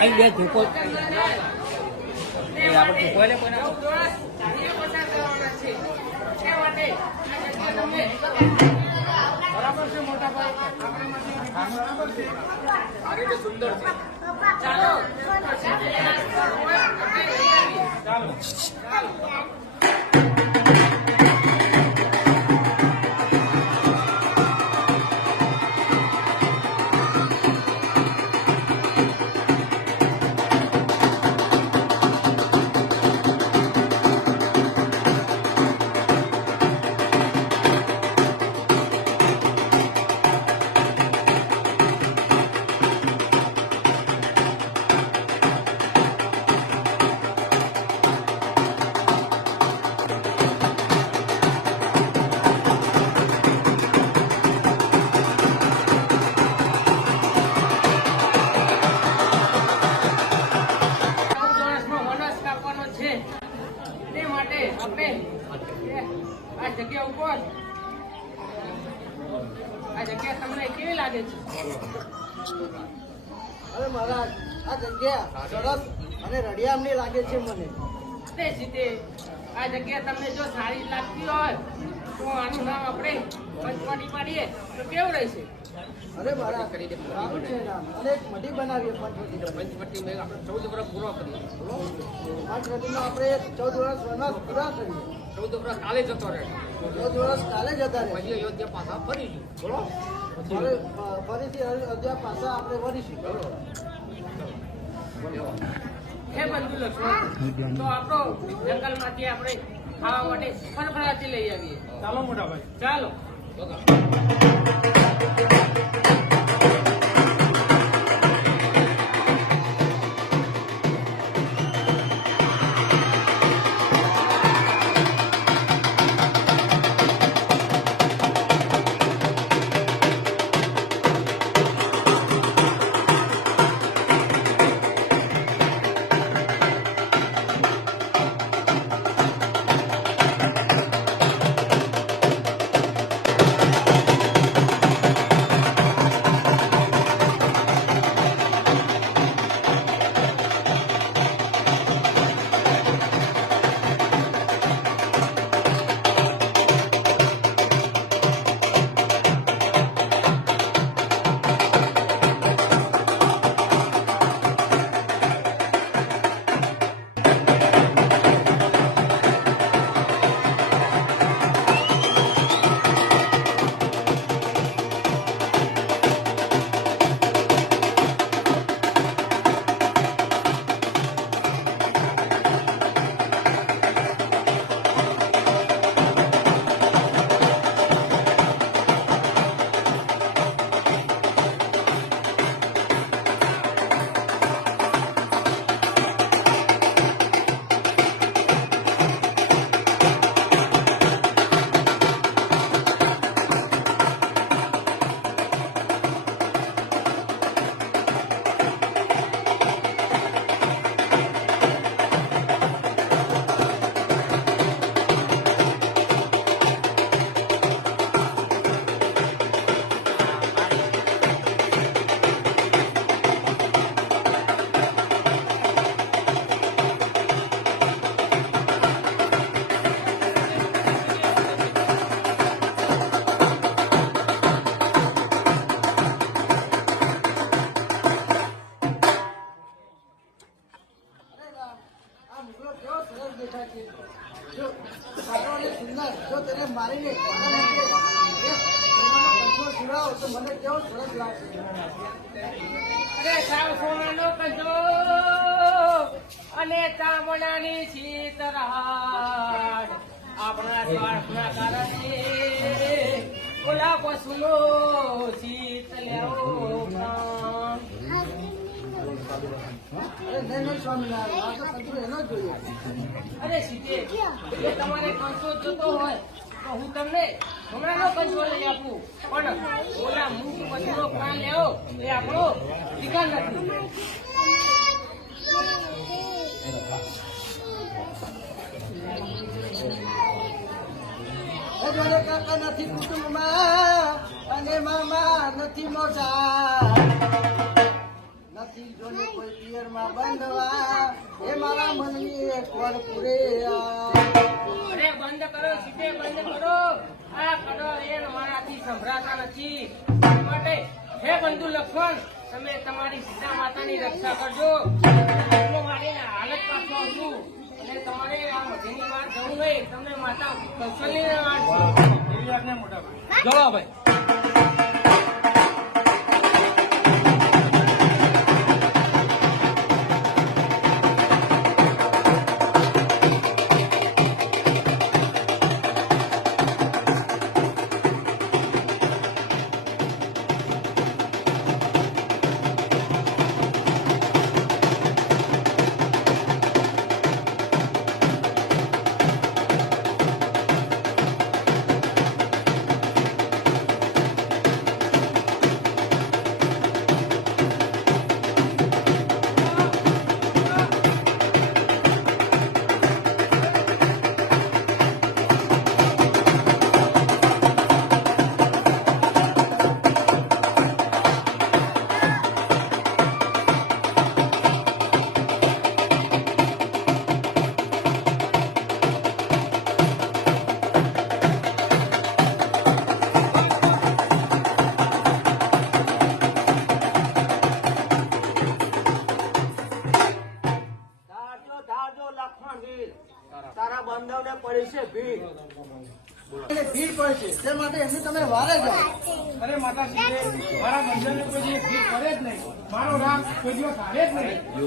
અહીં બે ધૂકો આપણે ધૂકો લે કોને બરાબર છે મોટા ભાઈ આપણે સુંદર છે ચાલો ચાલો અરે મહારાજ આ જગ્યા સરસ અને રડિયામની લાગે છે મને. આ જગ્યા તમને જો સારી લાગતી હોય તો આનું નામ આપણે પંચવટી પાડીએ તો કેવું રહેશે? અરે મહારાજ સારું છે નામ. અને એક મઢી બનાવીએ પંચવટી આપણે 14 વર્ષ પૂરો કરીએ. પંચવટીમાં આપણે 14 વર્ષ વનવાસ પૂરા કરીએ. 14 વર્ષ કાલે જતો રહે. 14 વર્ષ કાલે જતા રહે. પછી અયોધ્યા પાછા ફરીશું. બોલો ફરીથી અયોધ્યા પાછા આપણે વળીશું. હે બંધુ લક્ષ્મણ, તો આપણો જંગલમાંથી આપણે ખાવા માટે ફરફરાથી લઈ આવીએ. ચાલો મોટા ભાઈ ચાલો. જો તેને મારીને સિવાઓ તો મને કેવો સરસ લાગશે. અરે સાવ સોનાનો કંજો અને ચામડાની શીતરાજ આપણા સ્વાર્થના કારણે ઓલા પશુનો શીત લેવો. અરે સીતે જો તમારે કંસો જોતો હોય તો હું તમને હમણાંનો કંસો લઈ આપું, પણ ઓલા મૂક પશુનો પ્રાણ લેવો એ આપણો શિકાર નથી. કાકા નથી કુટુંબમાં અને મામા નથી મોટા નથી જોને કોઈ પિયરમાં બંધવા એ મારા મનની એક વાર પૂરે અરે બંધ કરો સીધે બંધ કરો આ કરો એ મારાથી સંભળાતા નથી એ માટે હે બંધુ લખન તમે તમારી સીતા માતાની રક્ષા કરજો મારીને હાલત પાછો આવશું અને તમારે આ મધ્યની વાર જવું નહીં તમને માતા કૌશલ્યની વાર એવી આજ્ઞા મોટા ભાઈ ચલો ભાઈ તારા બંધવને પડી છે ભીડ ભીડ પડે છે તે માટે એમની તમે વારે જાઓ અરે માતા સીધે મારા બંધનને કોઈ ભીડ કરે જ નહીં મારો રામ કોઈ દિવસ હારે જ નહીં એ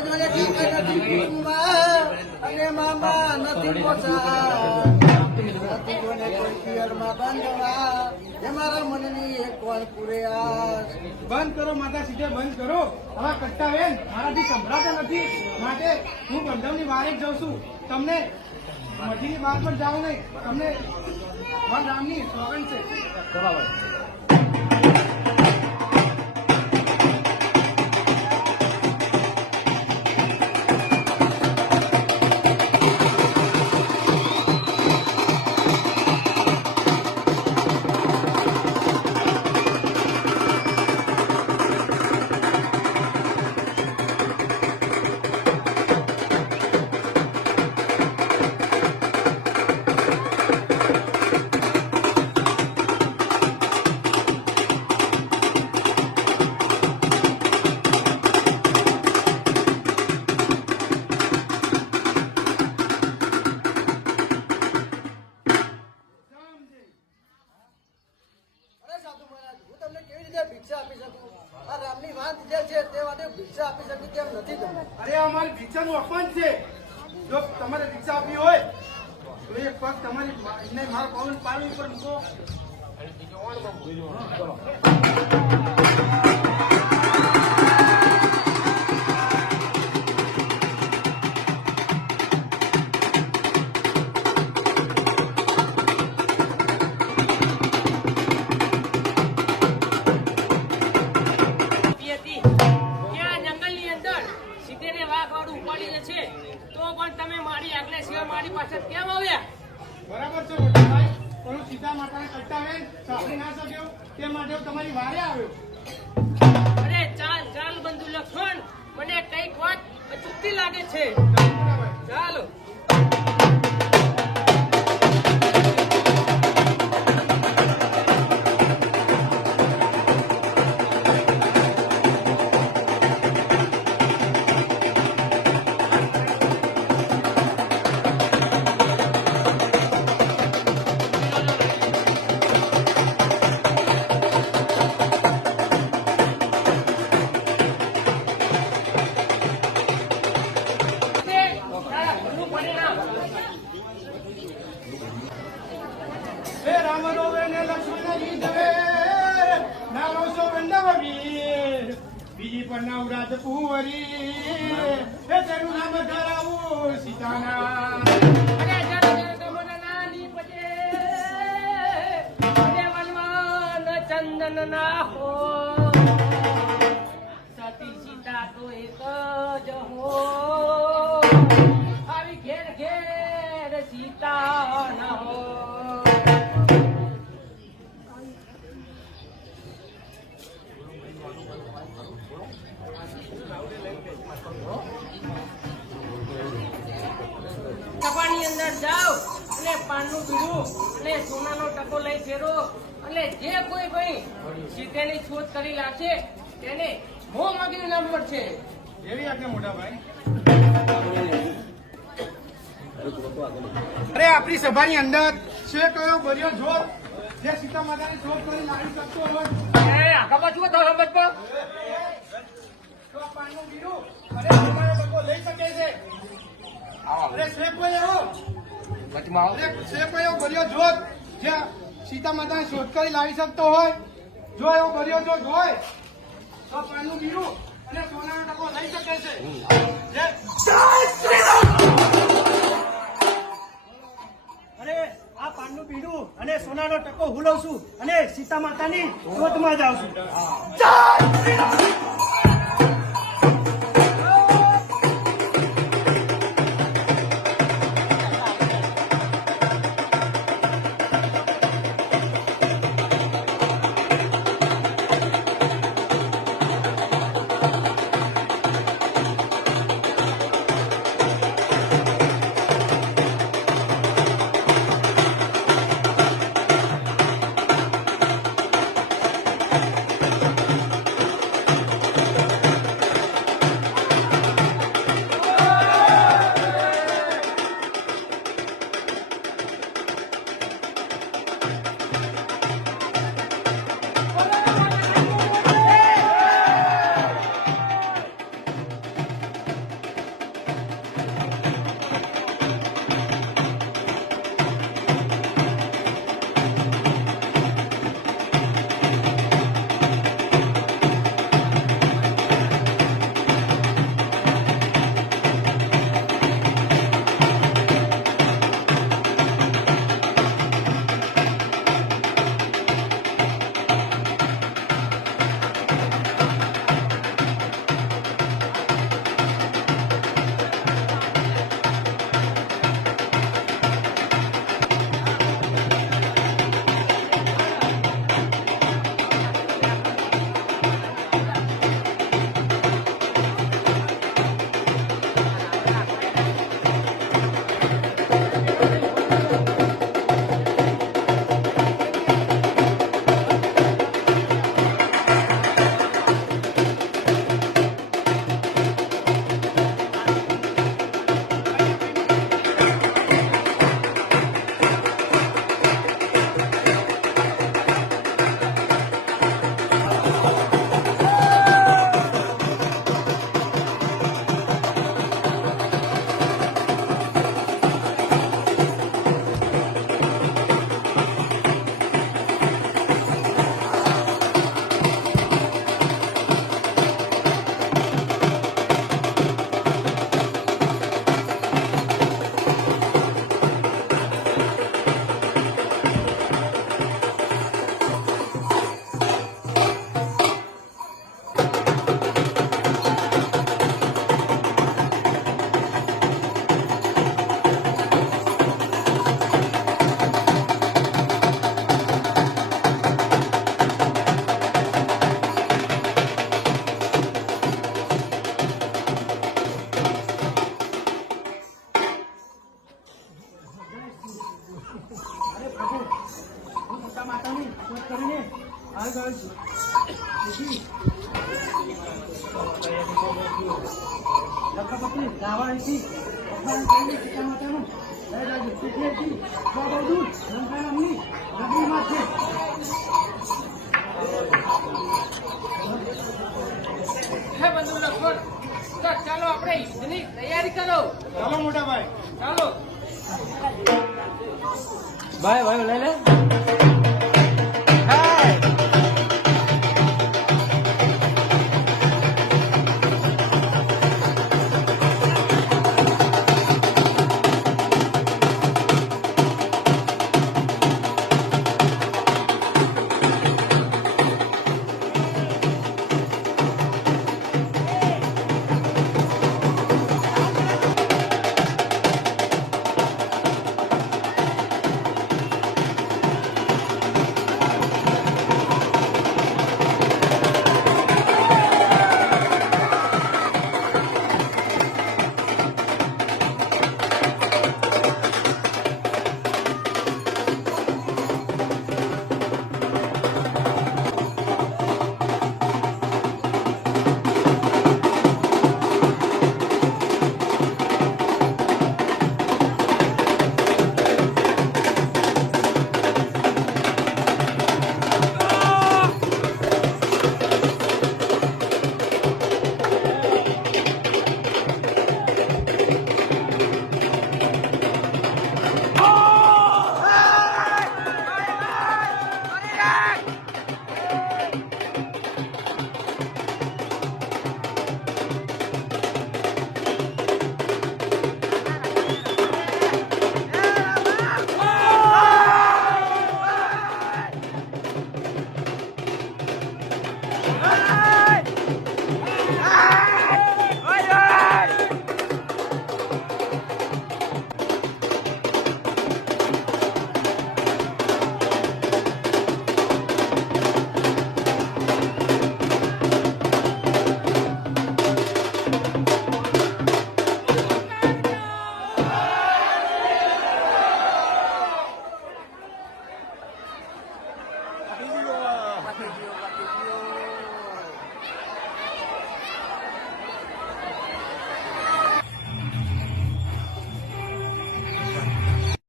જોડે ઠીક નથી કુટુંબા અને મામા નથી પોતા નથી જોને કોઈ પિયરમાં બંધવા એ મારા મનની એક વાર પૂરે બંધ કરો માતા સીધે બંધ કરો હવે કટ્ટા બેન મારાથી સંભળાતા નથી માટે હું બંધવની વારે જ જાઉં છું તમને મધીની વાર પર જાઓ નહીં તમને ભગવાન રામની સોગંદ છે બરાબર અરે અમારી ભિક્ષાનું અપમાન છે જો તમારે ભિક્ષા આપવી હોય તો એક પગ તમારી મારા પવન પાલવી પર મૂકો મારી પાસે કેમ આવ્યા બરાબર છે મોટા ભાઈ પણ હું સીધા માતાને કટ્ટા બેન સાંભળી ના શક્યો તે માટે હું તમારી વારે આવ્યો અરે ચાલ ચાલ બંધુ લક્ષ્મણ મને કઈક વાત અચૂકતી લાગે છે ચાલો બીજી પર નવરાત કુંવરી એ તેનું નામ ધરાવું સીતાના અરે નાની પજે અરે વનવાન ચંદન ના હો સતી સીતા તો એક જ હો આવી ઘેર ઘેર સીતા ના હો પીધું અને સોનાનો ટકો લઈ ફેરો અને જે કોઈ ભાઈ સીધેની શોધ કરી લાગશે તેને મોં માગીને નામ મળશે. એવી આજ્ઞા મોટા ભાઈ. અરે આપણી સભાની અંદર છે કયો બર્યો જોર જે સીતા માતાની શોધ કરી લાવી શકતો હોય. આગા બાજુ તો રમતમાં તો આ પાનનું બીડું અને સોનાનો ટકો લઈ શકે છે. અરે છે કોઈ એવો છે કોઈ એવો બર્યો જોર જે સીતા માતાની શોધ કરી લાવી શકતો હોય. જો એવો બર્યો જોર હોય તો આ પાનનું બીડું અને સોનાનો ટકો લઈ શકે છે. અરે આ પાનનું બીડું અને સોનાનો ટકો હું લઉં છું અને સીતા માતાની શોધમાં જાઉં છું. લખપતિ લાવાણીથી અપહરણ કરીને સીતા માતાનું લઈ જાજો. એટલેથી બહુ દૂર લંકા નામની નગરીમાં છે. હે બંધુ લખન, તો ચાલો આપણે યુદ્ધની તૈયારી કરો. ચાલો મોટા ભાઈ. ચાલો ભાઈ લઈ લે.